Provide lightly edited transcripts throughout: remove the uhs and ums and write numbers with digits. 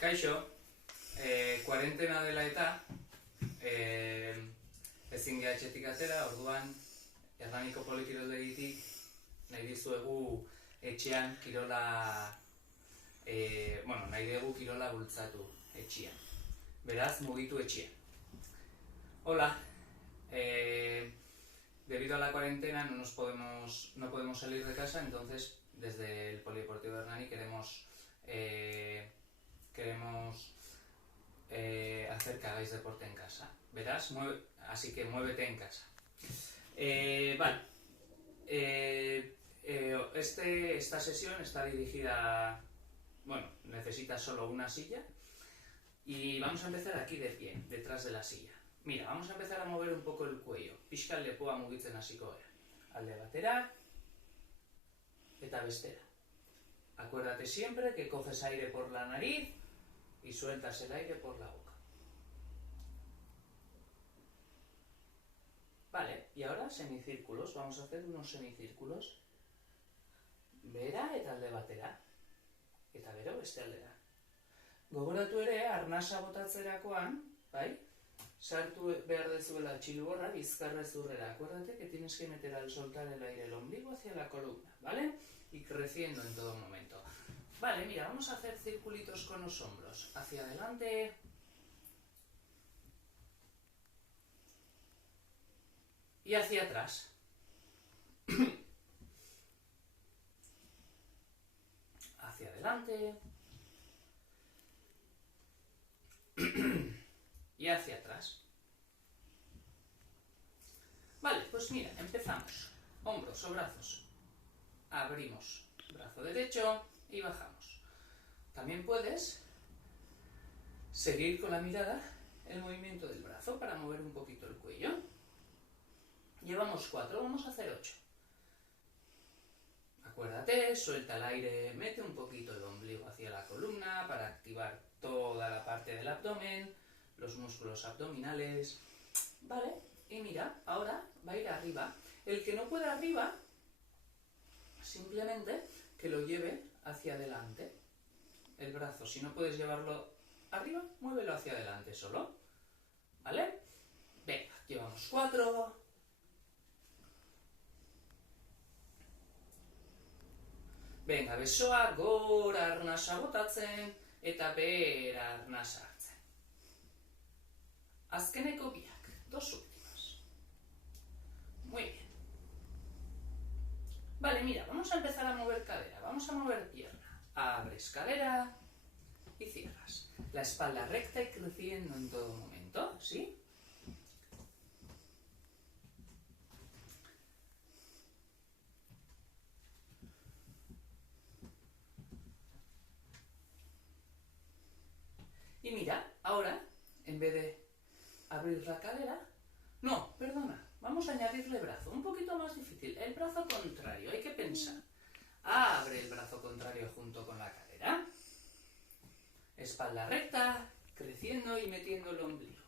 Kaixo, kuarentena dela eta ezin geha etxetik atera, orduan Hernaniko Polikiroldegitik nahi dizuegu etxean kirola, nahi dugu kirola bultzatu etxean. Beraz, mugitu etxean. Hola, debido a la cuarentena no podemos salir de casa, entonces desde el Polideportivo de Hernani queremos hacer que hagáis deporte en casa. Verás, así que muévete en casa. Vale. Esta sesión está dirigida, necesitas solo una silla y vamos a empezar aquí de pie, detrás de la silla. Mira, vamos a empezar a mover un poco el cuello. Pixka lepoa mugitzen hasiko gara. Alde batera eta bestera. Acuérdate siempre que coges aire por la nariz y sueltas el aire por la boca. Vale, y ahora semicírculos. Vamos a hacer unos semicírculos. Bera eta alde batera. Eta bero beste aldera. Gogoratu ere, arnasa botatzerakoan, bai? Sartu behar dezuela txilborra bizkarrezurrera. Acuérdate que tienes que meter al soltar el aire el ombligo hacia la columna, ¿vale? Y creciendo en todo momento. Vale, mira, vamos a hacer circulitos con los hombros. Hacia adelante. Y hacia atrás. Hacia adelante. Y hacia atrás. Vale, pues mira, empezamos. Hombros o brazos. Abrimos brazo derecho y bajamos. También puedes seguir con la mirada el movimiento del brazo para mover un poquito el cuello. Llevamos 4, vamos a hacer 8. Acuérdate, suelta el aire, mete un poquito el ombligo hacia la columna para activar toda la parte del abdomen, los músculos abdominales. Vale, y mira, ahora va a ir arriba. El que no pueda arriba, simplemente que lo lleve hacia adelante. El brazo, si no puedes llevarlo arriba, muévelo hacia adelante solo. ¿Vale? Venga, llevamos 4. Venga, besoa gora arnasa botatzen eta behera arnasa hartzen. Azkeneko biak, 2 últimas. Muy bien. Vale, mira, vamos a empezar a mover cadera, vamos a mover pierna. Abres cadera y cierras. La espalda recta y creciendo en todo momento, ¿sí? Y mira, ahora, en vez de abrir la cadera, no, perdona, vamos a añadirle brazo, un poquito más difícil, el brazo contrario, hay que pensar. Abre el brazo contrario junto con la cadera, espalda recta, creciendo y metiendo el ombligo.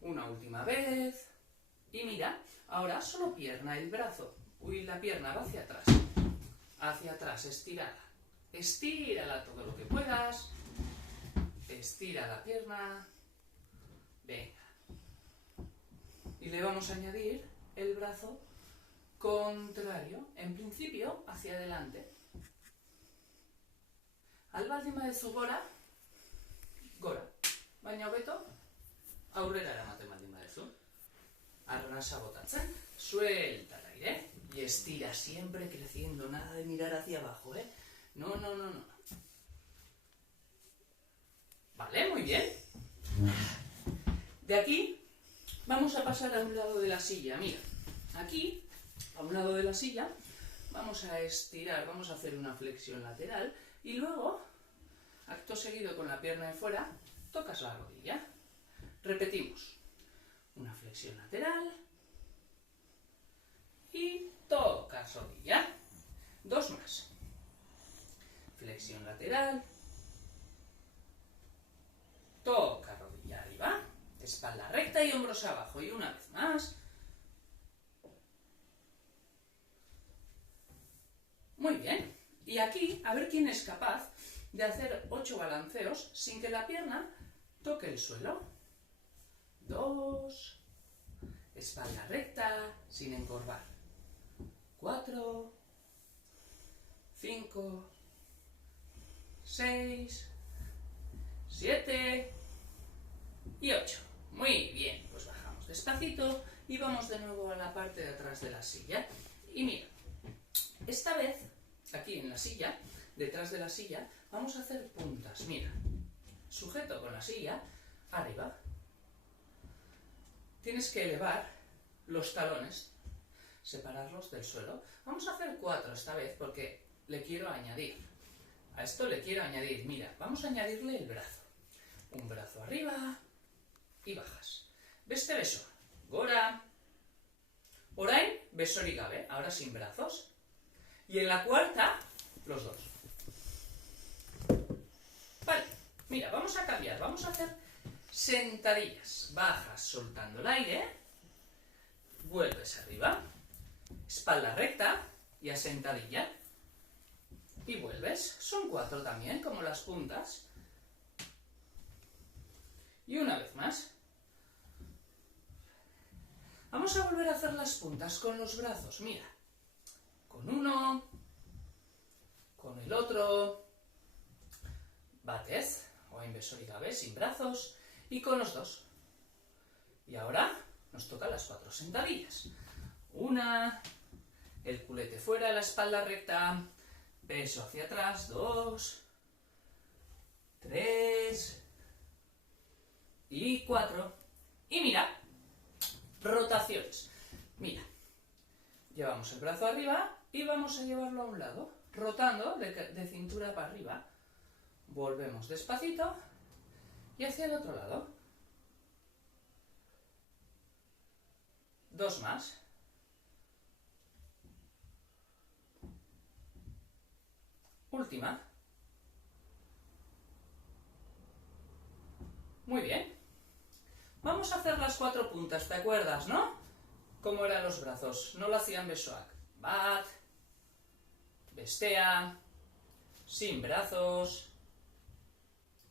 Una última vez. Y mira, ahora solo pierna, el brazo. La pierna va hacia atrás. Hacia atrás, estirada. Estírala todo lo que puedas. Estira la pierna. Venga. Y le vamos a añadir el brazo contrario. En principio, hacia adelante. Albaldin badezu gora. Baina hobeto, aurrera eramaten baldin badezu. Arnasa botatzen, suelta el aire y estira siempre creciendo, nada de mirar hacia abajo, ¿eh? No. Vale, muy bien. De aquí vamos a pasar a un lado de la silla, mira. Aquí, a un lado de la silla, vamos a estirar, vamos a hacer una flexión lateral y luego, acto seguido con la pierna de fuera, tocas la rodilla. Repetimos. Una flexión lateral y tocas rodilla. 2 más. Flexión lateral, toca rodilla arriba, espalda recta y hombros abajo. Y una vez más. Muy bien. Y aquí, a ver quién es capaz de hacer 8 balanceos sin que la pierna toque el suelo. 2. Espalda recta, sin encorvar. 4. 5. 6. 7. Y 8. Muy bien. Pues bajamos despacito y vamos de nuevo a la parte de atrás de la silla. Y mira, esta vez, aquí en la silla, detrás de la silla, vamos a hacer puntas. Mira, sujeto con la silla, arriba. Tienes que elevar los talones, separarlos del suelo. Vamos a hacer 4 esta vez porque le quiero añadir. A esto le quiero añadir, mira, vamos a añadirle el brazo. Un brazo arriba y bajas. Beste beso. Gora. Orain, besorik gabe, ahora sin brazos. Y en la cuarta, los dos. Vale, mira, vamos a cambiar, vamos a hacer sentadillas. Bajas soltando el aire, vuelves arriba, espalda recta y a sentadilla. Y vuelves, son 4 también, como las puntas. Y una vez más. Vamos a volver a hacer las puntas con los brazos, mira. Con uno, con el otro, batez, o besorik gabe, sin brazos, y con los dos. Y ahora nos toca las 4 sentadillas. Una, el culete fuera, la espalda recta, peso hacia atrás, 2, 3 y 4. Y mira, rotaciones. Mira, llevamos el brazo arriba y vamos a llevarlo a un lado, rotando de cintura para arriba. Volvemos despacito y hacia el otro lado. 2 más. Última. Muy bien. Vamos a hacer las 4 puntas, ¿te acuerdas, no? ¿Cómo eran los brazos? No lo hacían besoak. Bat, bestea, sin brazos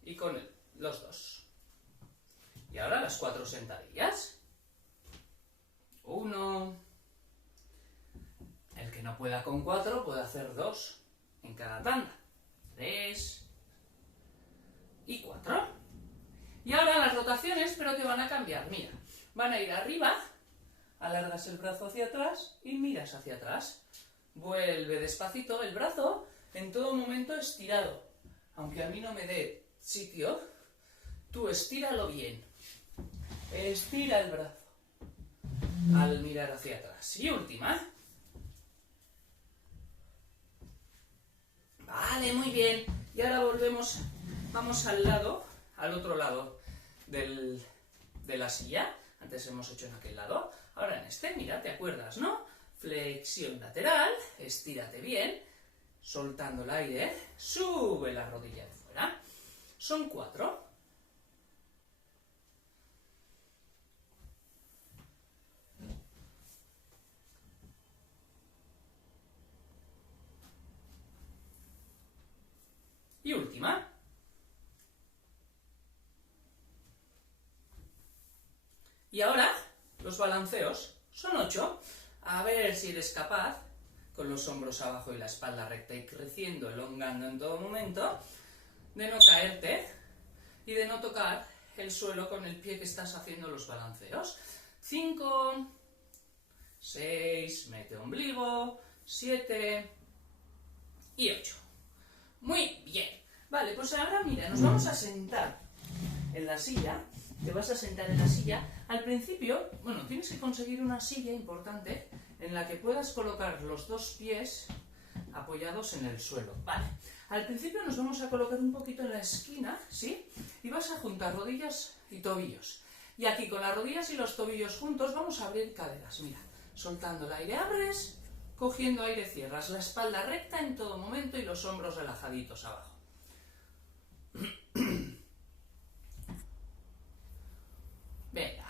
y con los dos. Y ahora las 4 sentadillas. 1. El que no pueda con 4 puede hacer 2 en cada tanda. 3 y 4. Y ahora las rotaciones, pero te van a cambiar. Mira, van a ir arriba, alargas el brazo hacia atrás y miras hacia atrás. Vuelve despacito el brazo, en todo momento estirado. Aunque a mí no me dé sitio, tú estíralo bien. Estira el brazo al mirar hacia atrás. Y última. Vale, muy bien. Y ahora volvemos, vamos al lado, al otro lado de la silla. Antes hemos hecho en aquel lado. Ahora en este, mira, ¿te acuerdas, no? Flexión lateral, estírate bien, soltando el aire, sube la rodilla de fuera. Son 4. Y última. Y ahora, los balanceos son 8. A ver si eres capaz, con los hombros abajo y la espalda recta y creciendo, elongando en todo momento, de no caerte y de no tocar el suelo con el pie que estás haciendo los balanceos. 5, 6, mete ombligo, 7 y 8. Muy bien. Vale, pues ahora mira, nos vamos a sentar en la silla. Te vas a sentar en la silla. Al principio, bueno, tienes que conseguir una silla importante en la que puedas colocar los 2 pies apoyados en el suelo. Vale. Al principio nos vamos a colocar un poquito en la esquina, ¿sí? Y vas a juntar rodillas y tobillos. Y aquí con las rodillas y los tobillos juntos vamos a abrir caderas. Mira, soltando el aire abres, cogiendo aire cierras. La espalda recta en todo momento y los hombros relajaditos abajo. Venga,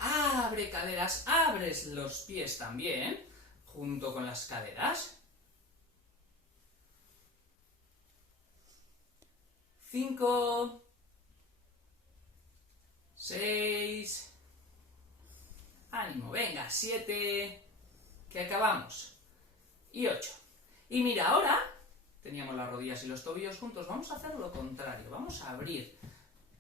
abre caderas, abres los pies también, junto con las caderas. 5, 6, ánimo, venga, 7, que acabamos, y 8. Y mira, ahora teníamos las rodillas y los tobillos juntos, vamos a hacer lo contrario, vamos a abrir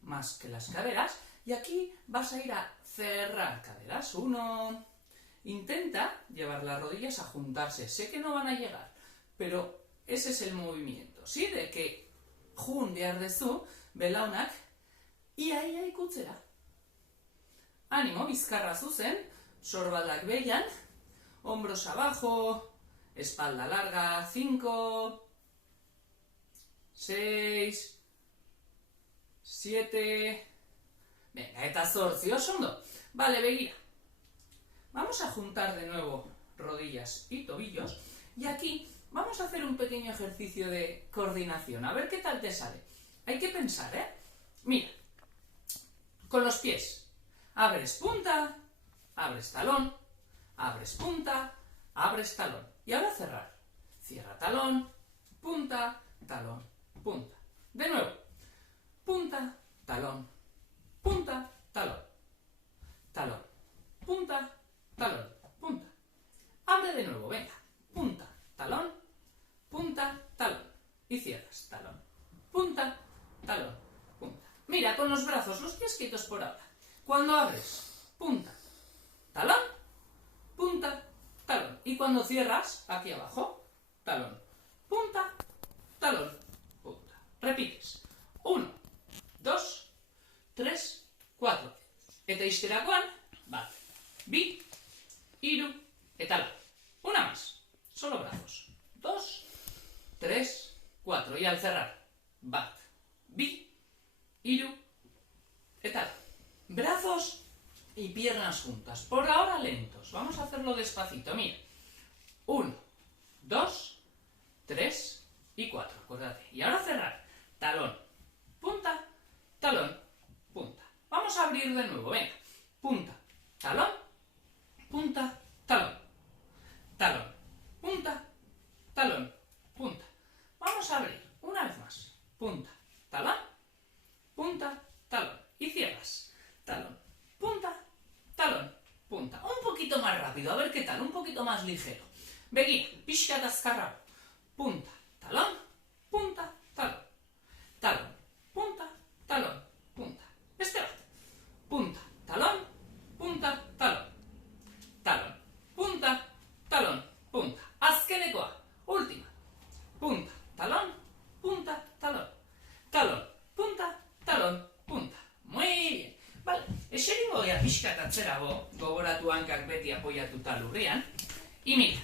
más que las caderas, y aquí vas a ir a cerrar caderas. 1, intenta llevar las rodillas a juntarse, sé que no van a llegar, pero ese es el movimiento, ¿sí? De que jun behar dezu, belaunak, ia ikutzera. Ánimo, bizkarra zuzen, sorbaldak behian, hombros abajo, espalda larga, 5, 6, 7, venga, eta 8, oso ondo. Vale, begira. Vamos a juntar de nuevo rodillas y tobillos, y aquí vamos a hacer un pequeño ejercicio de coordinación, a ver qué tal te sale. Hay que pensar, ¿eh? Mira, con los pies, abres punta, abres talón, abres punta, abres talón. Y ahora cerrar. Cierra talón, punta, talón, punta. De nuevo, punta, talón, punta, talón, talón, punta, talón, punta. Abre de nuevo, venga, punta, talón, punta, talón. Y cierras, talón, punta, talón, punta. Mira, con los brazos, los pies quietos por ahora. Cuando abres, punta, talón, punta, talón. Y cuando cierras, aquí abajo, talón, punta, talón, punta. Repites. 1, 2, 3, 4. Eta isterakoan, bat, bi, hiru, eta lau. Una más. Solo brazos. 2, 3, 4. Y al cerrar, bat, bi, hiru, eta lau. Brazos y piernas juntas. Por ahora lentos. Vamos a hacerlo despacito. Mira. 1, 2, 3 y 4. Acuérdate. Y ahora cerrar. Talón, punta, talón, punta. Vamos a abrir de nuevo. Venga. Punta, talón, punta, talón. Talón, punta, talón, punta. Vamos a abrir. Una vez más. Punta, talón, punta, talón. Y cierras. Talón, punta, talón, punta. Un poquito más rápido, a ver qué tal, un poquito más ligero. Begira, pixka eta azkarrago. Punta, talón, punta, talón. Talón, punta, talón, punta. Beste bat. Punta, talón, punta, talón. Talón, punta, talón, punta. Azkenekoa, última. Punta, talón, punta, talón. Talón, punta, talón, punta. Muy bien. Vale, eseringo gea pixka eta atzerago, gogoratu hankak beti apoiatuta lurrian. Y mira,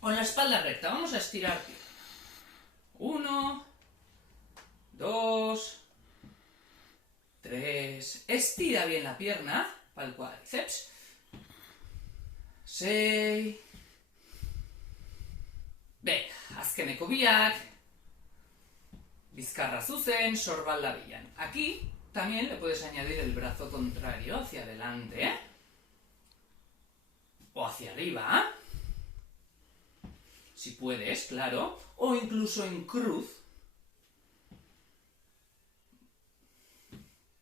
con la espalda recta, vamos a estirar. 1, 2, 3. Estira bien la pierna para el cuádriceps. 6. Venga, azkeneko biak. Bizkarra zuzen, sorbalda bilan. Aquí también le puedes añadir el brazo contrario hacia adelante, ¿eh? O hacia arriba, si puedes, claro, o incluso en cruz.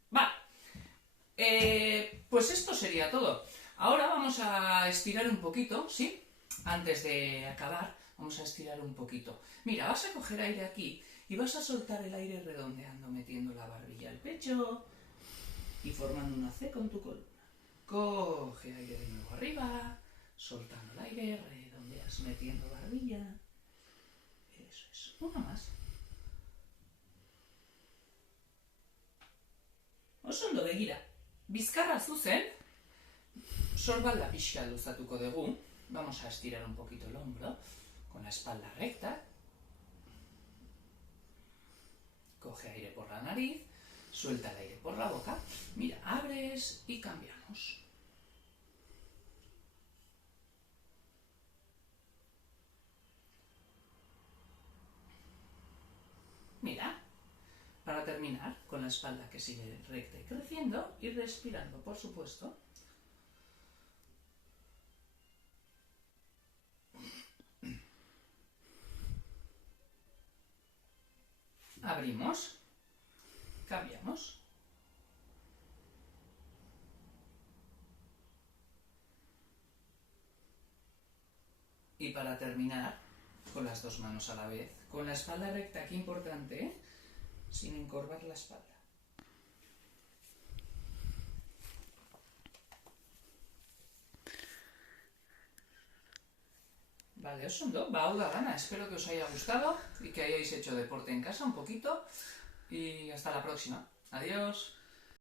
Vale, pues esto sería todo. Ahora vamos a estirar un poquito, ¿sí? Antes de acabar, vamos a estirar un poquito. Mira, vas a coger aire aquí y vas a soltar el aire redondeando, metiendo la barbilla al pecho y formando una C con tu columna. Coge aire de nuevo arriba, soltando el aire, redondeas metiendo barbilla. Eso es. Una más. Oso ondo, begira. Bizkarra zuzen, sorbalda pixka luzatuko dugu. Vamos a estirar un poquito el hombro con la espalda recta. Coge aire por la nariz, suelta el aire por la boca. Mira, abres y cambiamos. Mira, para terminar, con la espalda que sigue recta y creciendo, y respirando, por supuesto. abrimos, cambiamos. Y para terminar, con las dos manos a la vez, con la espalda recta, qué importante, ¿eh? Sin encorvar la espalda. Vale, oso ondo, hau da gana, espero que os haya gustado y que hayáis hecho deporte en casa un poquito y hasta la próxima. Adiós.